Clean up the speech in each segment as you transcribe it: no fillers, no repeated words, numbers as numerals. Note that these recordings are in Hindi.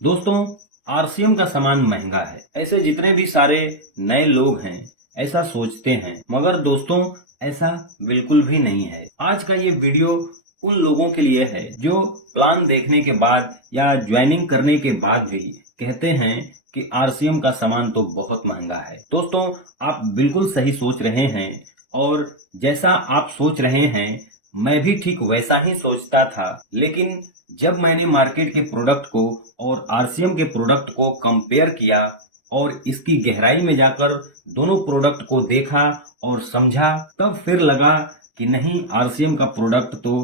दोस्तों, आरसीएम का सामान महंगा है, ऐसे जितने भी सारे नए लोग हैं ऐसा सोचते हैं, मगर दोस्तों ऐसा बिल्कुल भी नहीं है। आज का ये वीडियो उन लोगों के लिए है जो प्लान देखने के बाद या ज्वाइनिंग करने के बाद भी कहते हैं कि आरसीएम का सामान तो बहुत महंगा है। दोस्तों, आप बिल्कुल सही सोच रहे हैं और जैसा आप सोच रहे हैं मैं भी ठीक वैसा ही सोचता था, लेकिन जब मैंने मार्केट के प्रोडक्ट को और आरसीएम के प्रोडक्ट को कंपेयर किया और इसकी गहराई में जाकर दोनों प्रोडक्ट को देखा और समझा, तब फिर लगा कि नहीं, आरसीएम का प्रोडक्ट तो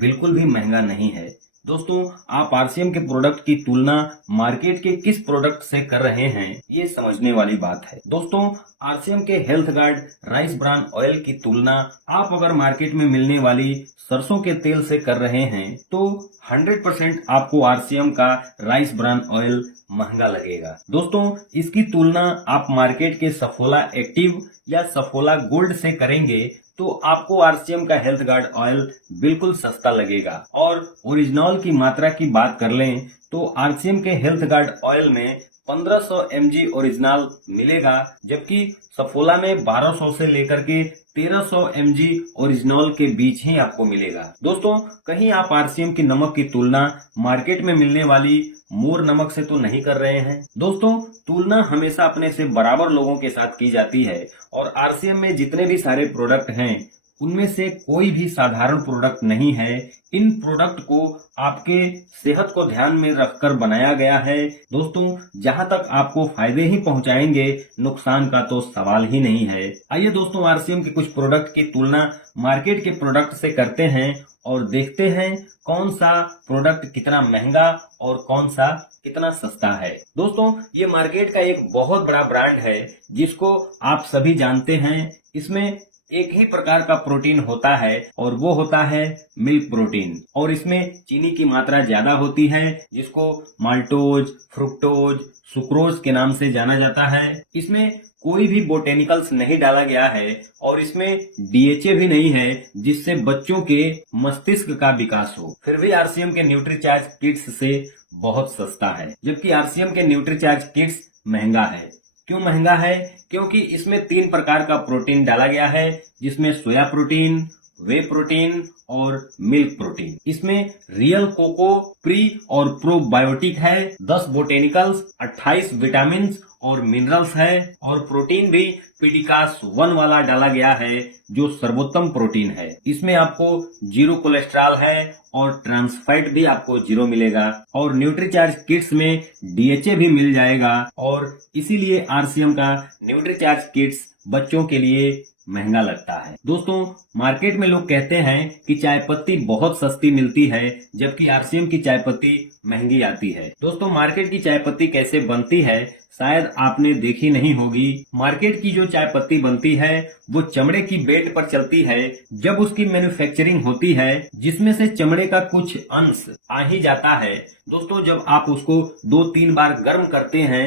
बिल्कुल भी महंगा नहीं है। दोस्तों, आप आरसीएम के प्रोडक्ट की तुलना मार्केट के किस प्रोडक्ट से कर रहे हैं, ये समझने वाली बात है। दोस्तों, आरसीएम के health guard rice bran oil की तुलना आप अगर मार्केट में मिलने वाली सरसों के तेल से कर रहे हैं तो 100% आपको आरसीएम का राइस ब्रान ऑयल महंगा लगेगा। दोस्तों, इसकी तुलना आप मार्केट के सफोला एक्टिव या सफोला गोल्ड से करेंगे तो आपको आरसीएम का हेल्थ गार्ड ऑयल बिल्कुल सस्ता लगेगा। और ओरिजिनॉल की मात्रा की बात कर लें तो आरसीएम के हेल्थ गार्ड ऑयल में 1500 mg ओरिजिनल मिलेगा, जबकि सफोला में 1200 से लेकर के 1300 mg ओरिजिनल के बीच ही आपको मिलेगा। दोस्तों, कहीं आप आरसीएम की नमक की तुलना मार्केट में मिलने वाली मोर नमक से तो नहीं कर रहे हैं। दोस्तों, तुलना हमेशा अपने से बराबर लोगों के साथ की जाती है और आरसीएम में जितने भी सारे प्रोडक्ट हैं उनमें से कोई भी साधारण प्रोडक्ट नहीं है। इन प्रोडक्ट को आपके सेहत को ध्यान में रखकर बनाया गया है। दोस्तों, जहां तक आपको फायदे ही पहुंचाएंगे, नुकसान का तो सवाल ही नहीं है। आइए दोस्तों, आरसीएम के कुछ प्रोडक्ट की तुलना मार्केट के प्रोडक्ट से करते हैं और देखते हैं कौन सा प्रोडक्ट कितना महंगा और कौन सा कितना सस्ता है। दोस्तों, ये मार्केट का एक बहुत बड़ा ब्रांड है जिसको आप सभी जानते हैं। इसमें एक ही प्रकार का प्रोटीन होता है और वो होता है मिल्क प्रोटीन, और इसमें चीनी की मात्रा ज्यादा होती है जिसको माल्टोज, फ्रुक्टोज, सुक्रोज के नाम से जाना जाता है। इसमें कोई भी बोटेनिकल्स नहीं डाला गया है और इसमें डीएचए भी नहीं है जिससे बच्चों के मस्तिष्क का विकास हो। फिर भी आरसीएम के न्यूट्रीचार्ज किट्स से बहुत सस्ता है, जबकि आरसीएम के न्यूट्रीचार्ज किट्स महंगा है। क्यों महंगा है? क्योंकि इसमें 3 प्रकार का प्रोटीन डाला गया है, जिसमें सोया प्रोटीन, वे प्रोटीन और मिल्क प्रोटीन। इसमें रियल कोको, प्री और प्रोबायोटिक है, 10 बोटेनिकल्स, 28 विटामिन और मिनरल्स है, और प्रोटीन भी पीडिकास 1 वाला डाला गया है जो सर्वोत्तम प्रोटीन है। इसमें आपको 0 कोलेस्ट्रॉल है और ट्रांसफैट भी आपको 0 मिलेगा, और न्यूट्रीचार्ज किट्स में डीएचए भी मिल जाएगा, और इसीलिए आरसीएम का न्यूट्रीचार्ज किट्स बच्चों के लिए महंगा लगता है। दोस्तों, मार्केट में लोग कहते हैं कि चाय पत्ती बहुत सस्ती मिलती है, जबकि आरसीएम की चाय पत्ती महंगी आती है। दोस्तों, मार्केट की चाय पत्ती कैसे बनती है शायद आपने देखी नहीं होगी। मार्केट की जो चाय पत्ती बनती है वो चमड़े की बेल्ट पर चलती है। जब उसकी मैन्युफैक्चरिंग होती है जिसमें से चमड़े का कुछ अंश आ ही जाता है, दोस्तों जब आप उसको 2-3 बार गर्म करते हैं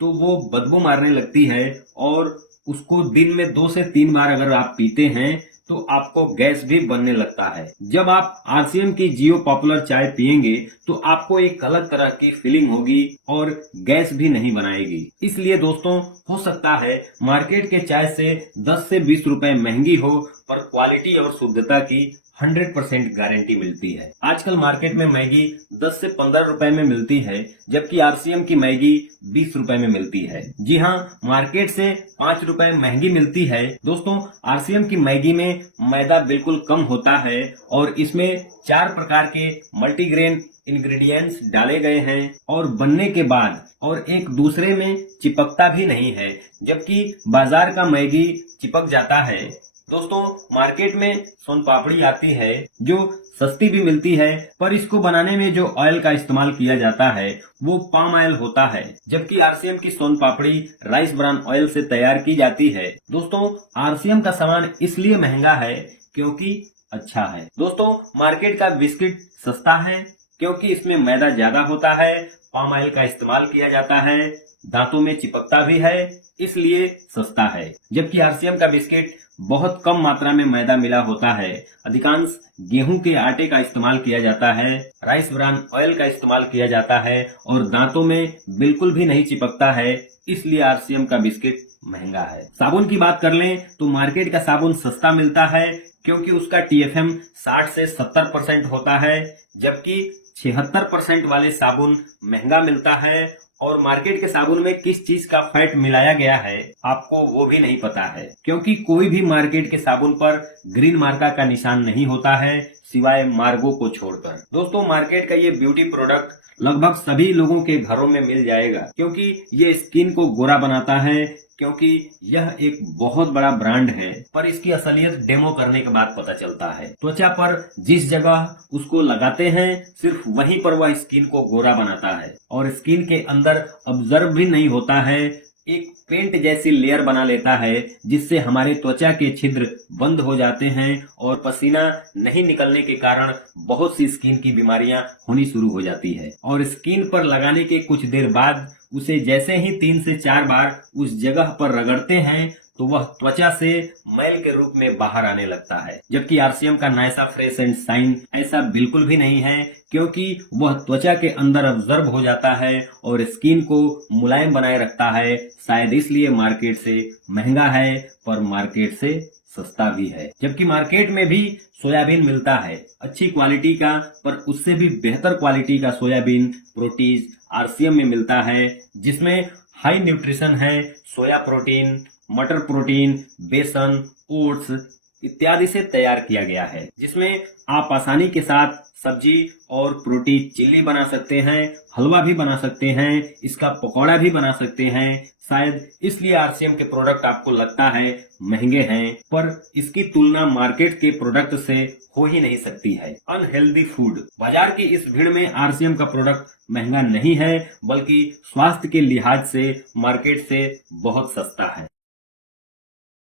तो वो बदबू मारने लगती है, और उसको दिन में 2 से 3 बार अगर आप पीते हैं तो आपको गैस भी बनने लगता है। जब आप आरसीएम की जियो पॉपुलर चाय पिएंगे तो आपको एक अलग तरह की फीलिंग होगी और गैस भी नहीं बनाएगी। इसलिए दोस्तों, हो सकता है मार्केट के चाय से 10 से 20 रुपए महंगी हो, पर क्वालिटी और शुद्धता की 100% गारंटी मिलती है। आजकल मार्केट में मैगी 10 से 15 रुपए में मिलती है, जबकि आरसीएम की मैगी 20 रुपए में मिलती है। जी हाँ, मार्केट से 5 रुपए महंगी मिलती है। दोस्तों, आरसीएम की मैगी में मैदा बिल्कुल कम होता है और इसमें 4 प्रकार के मल्टीग्रेन इंग्रेडिएंट्स डाले गए हैं और बनने के बाद और एक दूसरे में चिपकता भी नहीं है, जबकि बाजार का मैगी चिपक जाता है। दोस्तों, मार्केट में सोन पापड़ी आती है जो सस्ती भी मिलती है, पर इसको बनाने में जो ऑयल का इस्तेमाल किया जाता है वो पाम ऑयल होता है, जबकि आरसीएम की सोन पापड़ी राइस ब्रान ऑयल से तैयार की जाती है। दोस्तों, आरसीएम का सामान इसलिए महंगा है क्योंकि अच्छा है। दोस्तों, मार्केट का बिस्किट सस्ता है क्योंकि इसमें मैदा ज्यादा होता है पाम ऑयल का इस्तेमाल किया जाता है, दांतों में चिपकता भी है, इसलिए सस्ता है। जबकि आरसीएम का बिस्किट बहुत कम मात्रा में मैदा मिला होता है, अधिकांश गेहूं के आटे का इस्तेमाल किया जाता है, राइस ब्रान ऑयल का इस्तेमाल किया जाता है और दांतों में बिल्कुल भी नहीं चिपकता है, इसलिए आरसीएम का बिस्किट महंगा है। साबुन की बात कर लें तो मार्केट का साबुन सस्ता मिलता है क्योंकि उसका टीएफएम 60 से 70% होता है, जबकि 76% वाले साबुन महंगा मिलता है। और मार्केट के साबुन में किस चीज का फैट मिलाया गया है आपको वो भी नहीं पता है, क्योंकि कोई भी मार्केट के साबुन पर ग्रीन मार्का का निशान नहीं होता है सिवाय मार्गो को छोड़कर। दोस्तों, मार्केट का ये ब्यूटी प्रोडक्ट लगभग सभी लोगों के घरों में मिल जाएगा क्योंकि ये स्किन को गोरा बनाता है, क्योंकि यह एक बहुत बड़ा ब्रांड है। पर इसकी असलियत डेमो करने के बाद पता चलता है। त्वचा पर जिस जगह उसको लगाते हैं सिर्फ वहीं पर वह स्किन को गोरा बनाता है और स्किन के अंदर ऑब्जर्व भी नहीं होता है, एक पेंट जैसी लेयर बना लेता है जिससे हमारे त्वचा के छिद्र बंद हो जाते हैं और पसीना नहीं निकलने के कारण बहुत सी स्किन की बीमारियां होनी शुरू हो जाती है। और स्किन पर लगाने के कुछ देर बाद उसे जैसे ही 3 से 4 बार उस जगह पर रगड़ते हैं तो वह त्वचा से मैल के रूप में बाहर आने लगता है। जबकि आरसीएम का नायसा फ्रेश एंड शाइन ऐसा बिल्कुल भी नहीं है, क्योंकि वह त्वचा के अंदर ऑब्जर्व हो जाता है और स्किन को मुलायम बनाए रखता है। शायद इसलिए मार्केट से महंगा है पर मार्केट से सस्ता भी है। जबकि मार्केट में भी सोयाबीन मिलता है अच्छी क्वालिटी का, पर उससे भी बेहतर क्वालिटी का सोयाबीन प्रोटीज आरसीएम में मिलता है, जिसमें हाई न्यूट्रिशन है। सोया प्रोटीन, मटर प्रोटीन, बेसन, ओट्स इत्यादि से तैयार किया गया है, जिसमें आप आसानी के साथ सब्जी और प्रोटीन चिल्ली बना सकते हैं, हलवा भी बना सकते हैं, इसका पकौड़ा भी बना सकते हैं। शायद इसलिए आरसीएम के प्रोडक्ट आपको लगता है महंगे हैं, पर इसकी तुलना मार्केट के प्रोडक्ट से हो ही नहीं सकती है। अनहेल्दी फूड, बाजार की इस भीड़ में आरसीएम का प्रोडक्ट महंगा नहीं है, बल्कि स्वास्थ्य के लिहाज से मार्केट से बहुत सस्ता है।